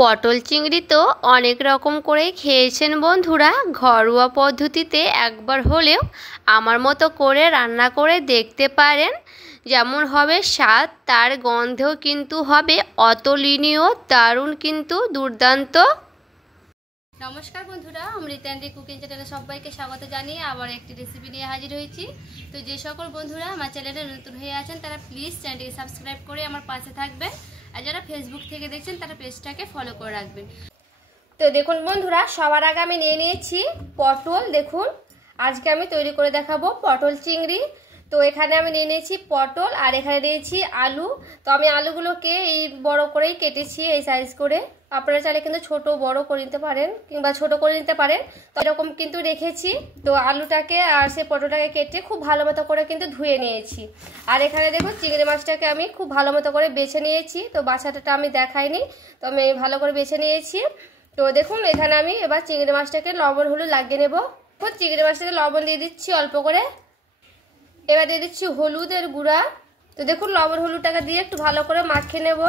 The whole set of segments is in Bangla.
পটল চিংড়ি তো অনেক রকম করে খেয়েছেন বন্ধুরা। ঘরোয়া পদ্ধতিতে একবার হলেও আমার মতো করে রান্না করে দেখতে পারেন। যেমন হবে স্বাদ, তার গন্ধেও কিন্তু হবে অতুলনীয়, দারুণ কিন্তু দুর্দান্ত। নমস্কার বন্ধুরা, অমৃতা অ্যান্ড কুকিং চ্যানেলে সবাইকে স্বাগত জানিয়ে আবার একটি রেসিপি নিয়ে হাজির হয়েছি। তো যে সকল বন্ধুরা আমার চ্যানেলে নতুন হয়ে আছেন তারা প্লিজ চ্যানেলটিকে সাবস্ক্রাইব করে আমার পাশে থাকবেন, আর যারা ফেসবুক থেকে দেখছেন তারা পেজটাকে ফলো করে রাখবেন। তো দেখুন বন্ধুরা, সবার আগে আমি নিয়ে নিয়েছি পটল। দেখুন আজকে আমি তৈরি করে দেখাবো পটল চিংড়ি। তো এখানে আমি নিয়ে নিয়েছি পটল, আর এখানে নিয়েছি আলু। তো আমি আলুগুলোকে এই বড় করেই কেটেছি, এই সাইজ করে। আপনারা চাইলে কিন্তু ছোট বড় করে নিতে পারেন, কিংবা ছোট করে নিতে পারেন। তো এরকম কিন্তু রেখেছি। তো আলুটাকে আর সে পটলটাকে কেটে খুব ভালো মতো করে কিন্তু ধুয়ে নিয়েছি। আর এখানে দেখুন চিংড়ি মাছটাকে আমি খুব ভালো মতো করে বেছে নিয়েছি। তো বাছাটা আমি দেখাইনি, তো আমি ভালো করে বেছে নিয়েছি। তো দেখুন এখানে আমি এবার চিংড়ি মাছটাকে লবণ হলুদ লাগিয়ে নেব। চিংড়ি মাছটাকে লবণ দিয়ে দিচ্ছি অল্প করে। এবার দিয়ে দিচ্ছি হলুদের গুঁড়া। তো দেখুন লবণ হলুদটাকে দিয়ে একটু ভালো করে মাখিয়ে নেব।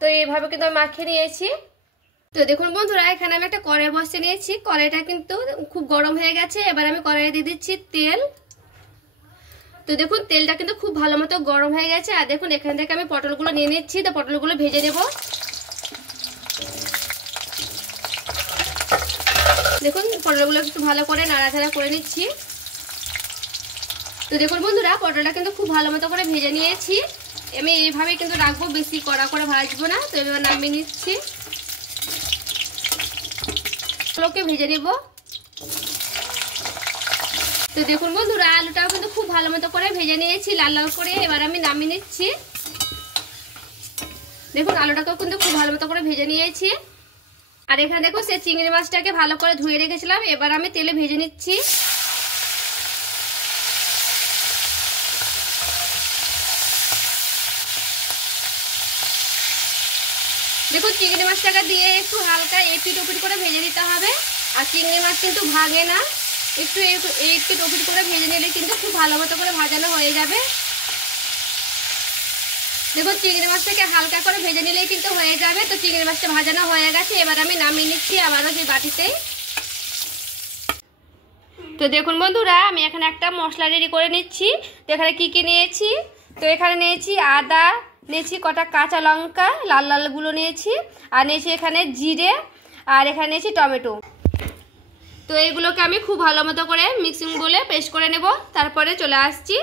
তো এইভাবে কিন্তু আমি মাখিয়ে নিয়েছি। তো দেখুন বন্ধুরা, এখানে আমি একটা কড়াই বসিয়ে নিয়েছি। কড়াইটা কিন্তু খুব গরম হয়ে গেছে। এবার আমি কড়াইয়ে দিয়ে দিচ্ছি তেল। তো দেখুন তেলটা কিন্তু খুব ভালো মতো গরম হয়ে গেছে। আর দেখুন এখান থেকে আমি পটলগুলো নিয়ে নিচ্ছি। তো পটলগুলো ভেজে নেব। দেখুন পটলগুলো একটু ভালো করে নাড়াচাড়া করে নিচ্ছি। তো দেখুন বন্ধুরা, পটলটা কিন্তু খুব ভালো মতো করে ভেজে নিয়েছি। আমি এইভাবে কিন্তু রাখবো, বেশি কড়া করে ভাজবো না। তো এবার নামিয়ে নিচ্ছি, পটলকে ভেজে নেব। তো দেখুন বন্ধুরা, আলুটাও কিন্তু খুব ভালো মতো করে ভেজে নিয়েছি লাল লাল করে। এবার আমি নামিয়ে নিচ্ছি। দেখুন আলুটাকেও কিন্তু খুব ভালো মতো করে ভেজে নিয়েছি। আর এখানে দেখুন সে চিংড়ি মাছটাকে ভালো করে ধুয়ে রেখেছিলাম। এবার আমি তেলে ভেজে নিচ্ছি। দেখুন চিংড়ি মাছটাকে দিয়ে একটু হালকা এপিট ওপিট করে ভেজে দিতে হবে। আর চিংড়ি মাছ কিন্তু ভাগে না, একটু এপিট ওপিট করে ভেজে নিলে কিন্তু খুব ভালো মতো করে ভাজানো হয়ে যাবে। দেখুন চিংড়ি মাছটাকে হালকা করে ভেজে নিলেই কিন্তু হয়ে যাবে। তো চিংড়ি মাছটা ভাজানো হয়ে গেছে। এবার আমি নামিয়ে নিচ্ছি আবারও সেই বাটিতে। তো দেখুন বন্ধুরা, আমি এখানে একটা মশলা রেডি করে নিচ্ছি। তো এখানে কি কি নিয়েছি, তো এখানে নিয়েছি আদা, নিয়েছি কটা কাঁচা লঙ্কা লাল লালগুলো নিয়েছি, আর নিয়েছি এখানে জিরে, আর এখানে নিয়েছি টমেটো। তো এইগুলোকে আমি খুব ভালো মতো করে মিক্সিং বলে পেস্ট করে নেব, তারপরে চলে আসছি।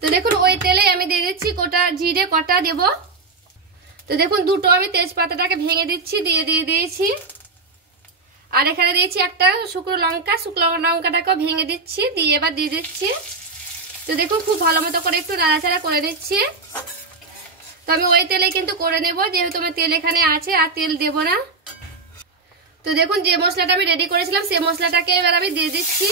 তো দেখুন ওই তেলে আমি দিয়ে দিচ্ছি গোটা জিরে কটা দেব। তো দেখুন দুটো আমি তেজপাতাটাকে ভেঙে দিচ্ছি, দিয়ে দিয়েছি। আর এখানে দিয়েছি একটা শুকনো লঙ্কাটাকেও ভেঙে দিচ্ছি, দিয়ে এবার দিয়ে দিচ্ছি। তো দেখুন খুব ভালো মতো করে একটু নাড়াচাড়া করে নিচ্ছি। তো আমি ওই তেলে কিন্তু করে নেব, যেহেতু আমার তেল এখানে আছে, আর তেল দেব না। তো দেখুন যে মশলাটা আমি রেডি করেছিলাম সেই মশলাটাকে এবার আমি দিয়ে দিচ্ছি।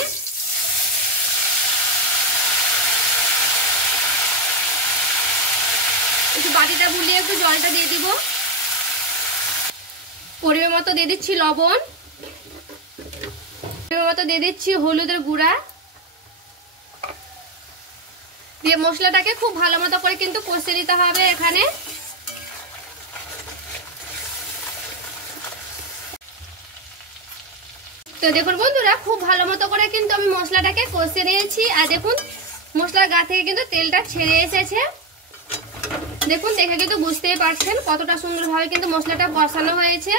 একটু বাটিটা বুলিয়ে একটু জলটা দিয়ে দিব। পরিমাণ মতো দিয়ে দিচ্ছি লবণ, পরিমাণ মতো দিয়ে দিচ্ছি হলুদের গুঁড়া, দিয়ে মশলাটাকে খুব ভালো মতো করে কিন্তু কষে নিতে হবে এখানে। তো দেখুন বন্ধুরা, খুব ভালো মতো করে কিন্তু আমি মশলাটাকে কষে নিয়েছি। আর দেখুন মশলার গা থেকে কিন্তু তেলটা ছেড়ে এসেছে। দেখুন দেখে কিন্তু বুঝতেই পারছেন কতটা সুন্দরভাবে কিন্তু মশলাটা কষানো হয়েছে।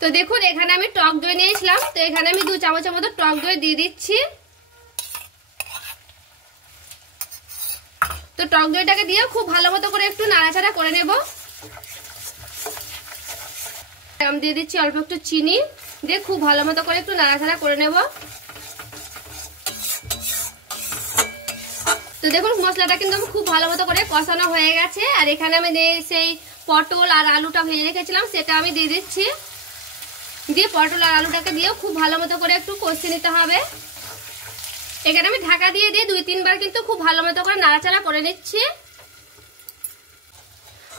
তো দেখুন এখানে আমি টক দই নিয়েছিলাম। তো এখানে আমি 2 চামচের মতো টক দই দিয়ে দিচ্ছি। তো টক দইটাকে দিয়ে খুব ভালো মতো করে একটু নাড়াচাড়া করে নেব। আমি দিয়ে দিচ্ছি অল্প একটু চিনি, দিয়ে খুব ভালো মতো করে একটু নাড়াচাড়া করে নেব। তো দেখুন মশলাটা কিন্তু খুব ভালো মতো করে কষানো হয়ে গেছে। আর এখানে আমি সেই পটল আর আলুটা ভেজে রেখেছিলাম সেটা আমি দিয়ে দিচ্ছি। দিয়ে পটল আর আলুটাকে দিয়ে খুব ভালো মতো করে একটু কষিয়ে নিতে হবে। এখানে আমি ঢাকা দিয়ে 2-3 বার কিন্তু খুব ভালো মতো করে নাড়াচাড়া করে নিচ্ছি।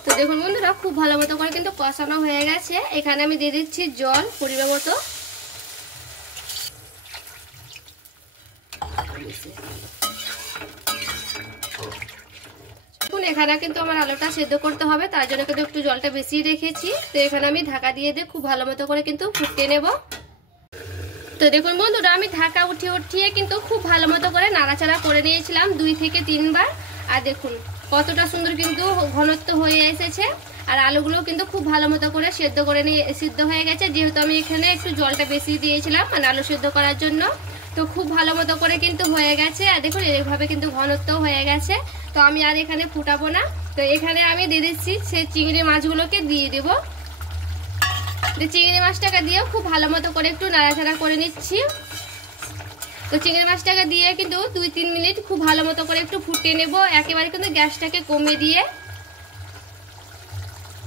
তো দেখুন বন্ধুরা, খুব ভালো মতো করে কিন্তু কষানো হয়ে গেছে। এখানে আমি দিয়ে দিচ্ছি জল পরিমাণ মতো। এখানে কিন্তু আমার আলুটা সেদ্ধ করতে হবে, তার জন্য কিন্তু একটু জলটা বেশি রেখেছি। তো এখানে আমি ঢাকা দিয়ে খুব ভালো মতো করে কিন্তু ফুটিয়ে নেব। তো দেখুন বন্ধুরা, আমি ঢাকা উঠিয়ে কিন্তু খুব ভালো মতো করে নাড়াচাড়া করে নিয়েছিলাম 2 থেকে 3 বার। আর দেখুন কতটা সুন্দর কিন্তু ঘনত্ব হয়ে এসেছে। আর আলুগুলো কিন্তু খুব ভালো মতো করে সিদ্ধ হয়ে গেছে, যেহেতু আমি এখানে একটু জলটা বেশি দিয়েছিলাম মানে আলু সিদ্ধ করার জন্য। তো খুব ভালো মতো করে কিন্তু হয়ে গেছে। আর দেখুন এইভাবে কিন্তু ঘনত্ব হয়ে গেছে। তো আমি আর এখানে ফুটাবো না। তো এখানে আমি দিয়ে দিচ্ছি সেই চিংড়ি মাছগুলোকে দিয়ে দেবো। চিংড়ি মাছটাকে দিয়ে খুব ভালো মতো করে একটু নাড়াচাড়া করে নিচ্ছি। তো চিংড়ি মাছটাকে দিয়ে কিন্তু 2-3 মিনিট খুব ভালো মতো করে একটু ফুটিয়ে নেব, একেবারে কিন্তু গ্যাসটাকে কমিয়ে দিয়ে।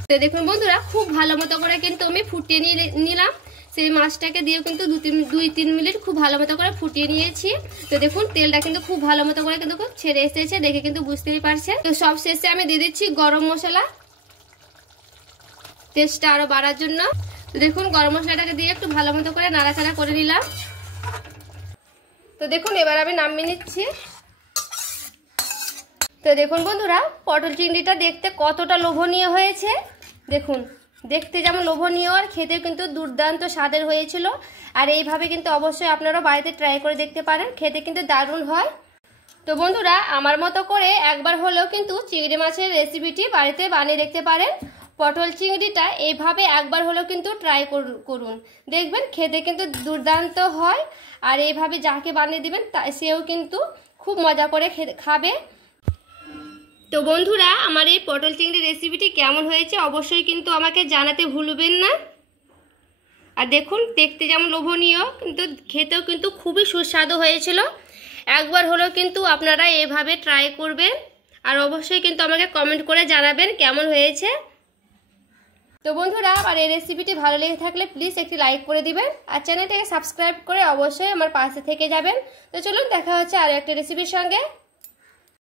তো দেখুন বন্ধুরা, খুব ভালো মতো করে কিন্তু আমি ফুটিয়ে নিলাম। সেই মাছটাকে দিয়ে কিন্তু 2-3 মিনিট খুব ভালো মতো করে ফুটিয়ে নিয়েছি। তো দেখুন তেলটা কিন্তু খুব ভালো মতো করে কিন্তু ছেড়ে এসেছে, দেখে কিন্তু বুঝতেই পারছেন। তো সব শেষে আমি দিয়ে দিচ্ছি গরম মশলা, টেস্টটা আরো বাড়ার জন্য। তো দেখুন গরম মশলাটাকে দিয়ে একটু ভালো মতো করে নাড়াচাড়া করে নিলাম। তো দেখুন এবার আমি নামিয়ে নিচ্ছি। তো দেখুন বন্ধুরা, পটল চিংড়িটা দেখতে কতটা লোভনীয় হয়েছে। দেখুন দেখতে যেমন লোভনীয় আর খেতে কিন্তু দুর্দান্ত স্বাদের হয়েছিল। আর এইভাবে কিন্তু অবশ্যই আপনারা বাড়িতে ট্রাই করে দেখতে পারেন, খেতে কিন্তু দারুণ হয়। তো বন্ধুরা, আমার মতো করে একবার হলেও কিন্তু চিংড়ি মাছের রেসিপিটি বাড়িতে বানিয়ে দেখতে পারেন। পটল চিংড়িটা এইভাবে একবার হলেও কিন্তু ট্রাই করুন, দেখবেন খেতে কিন্তু দুর্দান্ত হয়। আর এইভাবে যাকে বানিয়ে দিবেন সেও কিন্তু খুব মজা করে খাবে। তো বন্ধুরা, আমার এই পটল চিংড়ি রেসিপিটি কেমন হয়েছে অবশ্যই কিন্তু আমাকে জানাতে ভুলবেন না। আর দেখুন দেখতে যেমন লোভনীয়, কিন্তু খেতেও কিন্তু খুবই সুস্বাদু হয়েছিল। একবার হলেও কিন্তু আপনারা এইভাবে ট্রাই করবেন। আর অবশ্যই কিন্তু আমাকে কমেন্ট করে জানাবেন কেমন হয়েছে। তো বন্ধুরা, আমার এই রেসিপিটি ভালো লেগে থাকলে প্লিজ একটি লাইক করে দিবেন। আর চ্যানেলটাকে সাবস্ক্রাইব করে অবশ্যই আমার পাশে থেকে যাবেন। তো চলুন দেখা হচ্ছে আরও একটা রেসিপির সঙ্গে।